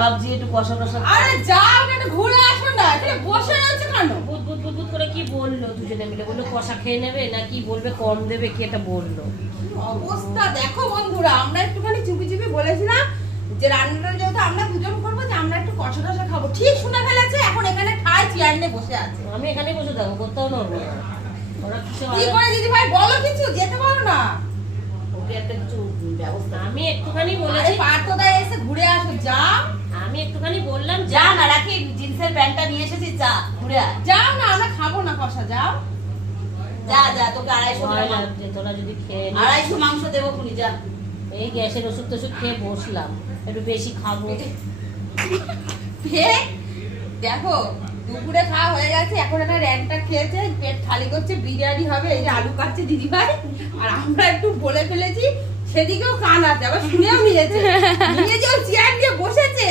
ভাবছি একটু কষা কষা। আরে যাও একটু ঘুরে আসো না, এখানে বসে রয়েছে কেন? বুদ বুদ বুদ বুদ করে কি বললো দুজনে মিলে, বললো কষা খেয়ে নেবে না কি বলবে কম দেবে কি একটা বললো। অবস্থা দেখো বন্ধুরা, আমরা একটুখানি চুপি চুপি বলেছিলাম যে রান্নাটা যেহেতু আমরা দুজন করবো যে আমরা একটু কষা কষা খাবো, ঠিক শুনে ফেলেছে। এখন এখানে খায় চেয়ার নিয়ে বসে আছে। আমি এখানে বসে থাকবো, কোথাও নড়বো না। ওরা কিছু কি করে দিদি ভাই বলো, কিছু যেতে পারো না? ওকে একটা কিছু ব্যবস্থা। আমি একটুখানি আরে বলেছি, পার্থদা এসে ঘুরে আসো, যাও আমি একটুখানি বললাম যা না রাখি, জিন্সের প্যান্টটা নিয়ে এসেছি, যা ঘুরে আয়। যাও না, আমরা খাবো না কষা, যাও। যা যা, তোকে 250 ভয় গ্রাম লাগছে, তোরা যদি খেয়ে নিস। 250 মাংস দেবো খুনি, যা। এই গ্যাসের ওষুধ টষুধ খেয়ে বসলাম, একটু বেশি খাবো। পেট দেখো দুপুরে খাওয়া হয়ে গেছে, এখন একটা র্যান্টা খেয়েছে, পেট খালি করছে, বিরিয়ানি হবে, এই যে আলু কাটছে দিদি ভাই, আর আমরা একটু বলে ফেলেছি, সেদিকেও কান আছে, আবার শুনেও নিয়েছে, নিয়ে যে চেয়ার নিয়ে বসেছে,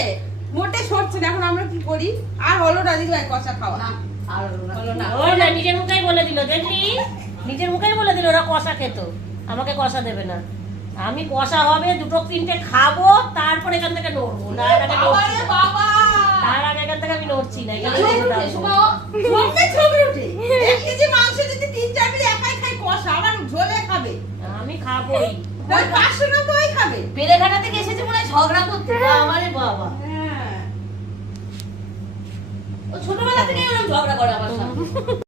মোটে সরছে না। এখন আমরা কি করি? আর হলো না দিদি ভাই কষা খাওয়া, আর হলো না। ওই না, নিজের মুখেই বলে দিল, দেখলি নিজের মুখেই বলে দিল ওরা কষা খেত, আমাকে কষা দেবে না। আমি কষা হবে দুটো তিনটে খাবো, তারপর এখান থেকে নড়বো না, তার আগে বাবা নড়ছি রে না। বাবা, তার আগে এখান থেকে আমি নড়ছি না, এখানে ছবি বসে উঠে, থাকবো। শোভাও। ছবি উঠে 1 কেজি মাংস যদি 3-4 মিলে একাই খাই কষা, আবার ঝোলে খাবে, আমি খাবোই। ওই 500 না তো ওই খাবে। বেলেঘাটা থেকে এসেছে মনে হয় ঝগড়া করতে। আমারে বাবা, হ্যাঁ ও ছোটবেলা থেকে এরকম ঝগড়া করে আমার সাথে।